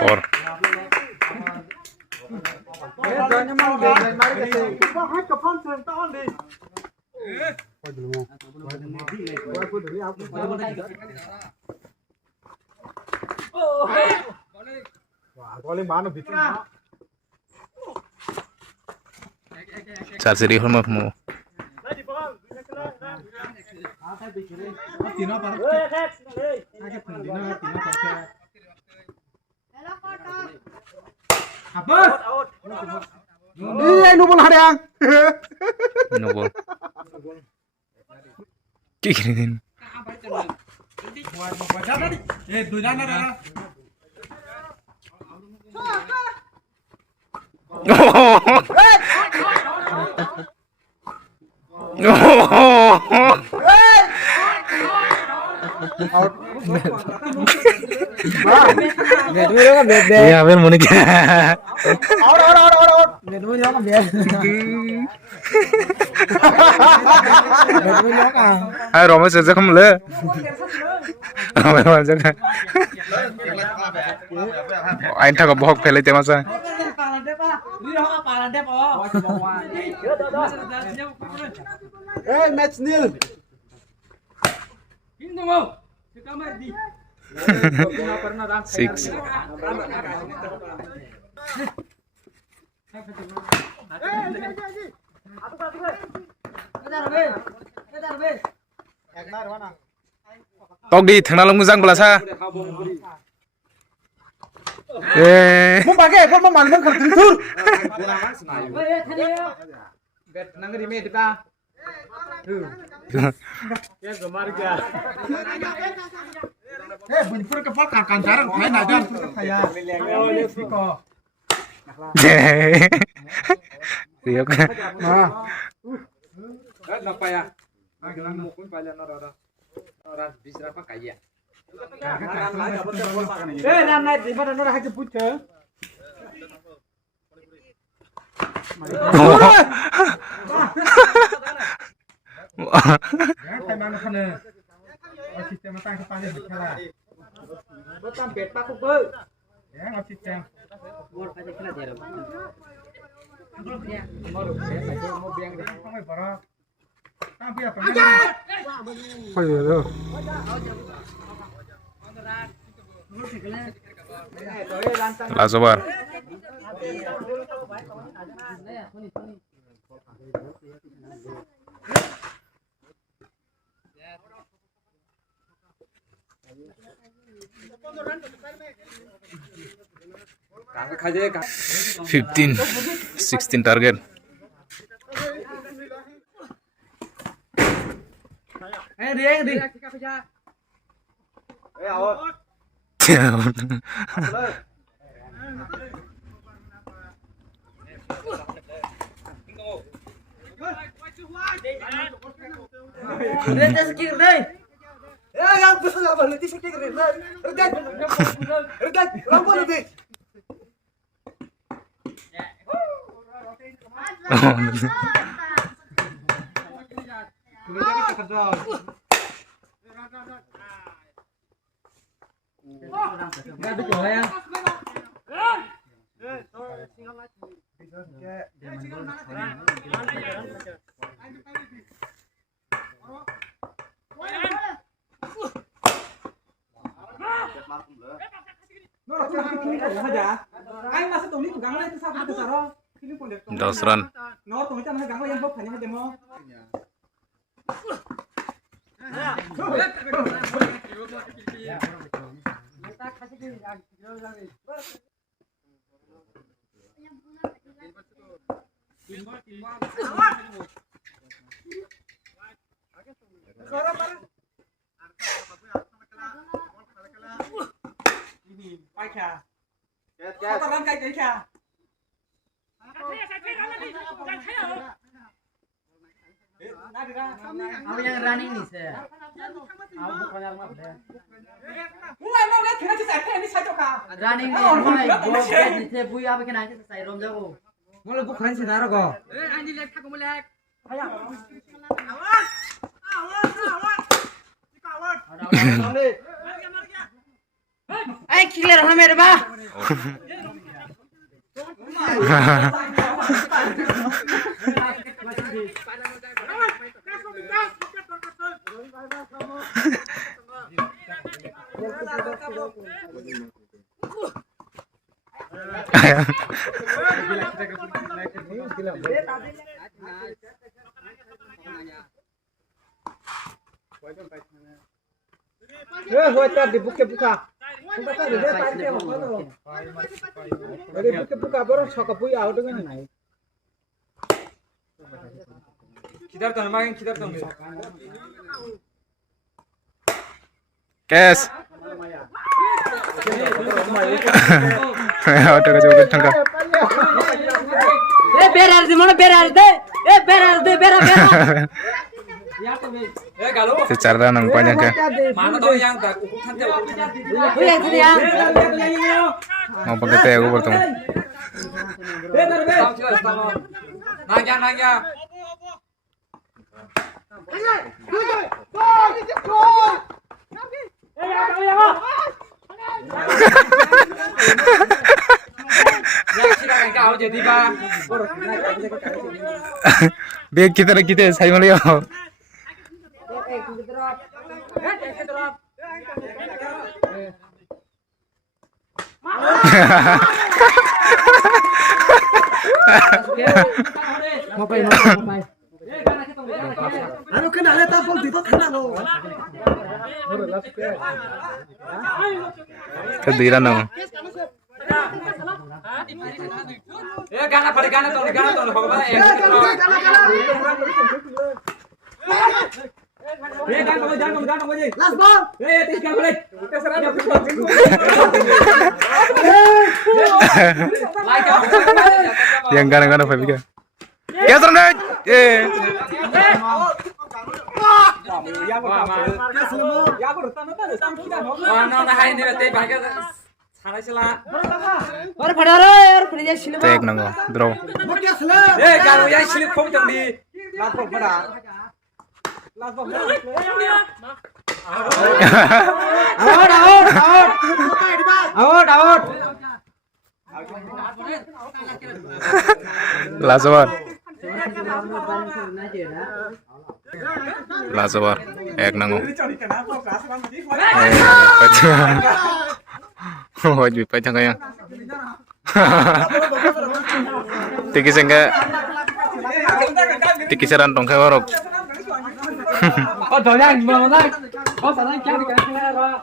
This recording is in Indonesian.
Four. Charge di rumah kamu. Iya, nubul hari yang. Nubul. Kikirin. Iya, bener mau nikah. Ayo Roma saja kamu le. Roma saja. Ain tak bohong pele tema saya. Match nil. Six. Togi thengna lang mujang belasa. Mau pakai, kau mau makan kerja tur. Bunyi kepala kakan jarang, main aja kayak. Iya kan. Kenapa ya? Mungkin pala orang bisa apa kaya? Nanti di mana orang haji puja. Memang kana. Sistem matang kepala dikala. Betam peta ku be. Ya, nggak sistem. Bor kaje kena dia. Mau biang dia sampai barat. Tapi apa? Oh iya tuh. Lasobar. Kaje 15, 16 target. Di. awak. Dia sekir deh. Ya, yang besar apa? Nanti sekir deh. Regat. Regat. Lampu nanti. Enggak ada cowok ya. Dasran. Aku yang running nih saya. Aku bukan yang map deh. Running nih, mulai bos nih saya bui apa kena aja selesai rom jago. Mulai gua keren sih naro kok. Anjing lihat aku mulai. Ayo. Awas. Awas. Ay, clear hona mere ba? Hoi ta di buke buka. Buka ta de pai te ho no. Ade buke buka boro soka pui out dengan nai. Kidar tan magen kidar tan. Cash. Auto ka joget thanga. Berar de mana berar de. Berar de bera. Te 4 run ang panjang ka. Mana to yang ta ukhan te. Uya tadi ya. Mau pakai aku bertemu. Nanya. Bag kita saya mau lihat. Ano kenal ta pol dito kenal lo. Kediran dong. Gana to bhagwan Gana ko ji. Last ball. Tis ka balik. Yang gana Fabi ka. Yes or no? Or padaro or pudja silva. Take nango. Draw. Out. Last over. Last over. Ek nango. Hoy bi pai thanga yang. Tiki seran tong khay warok. Oh, doyan mo na. Oh, salang kya di ka na ba?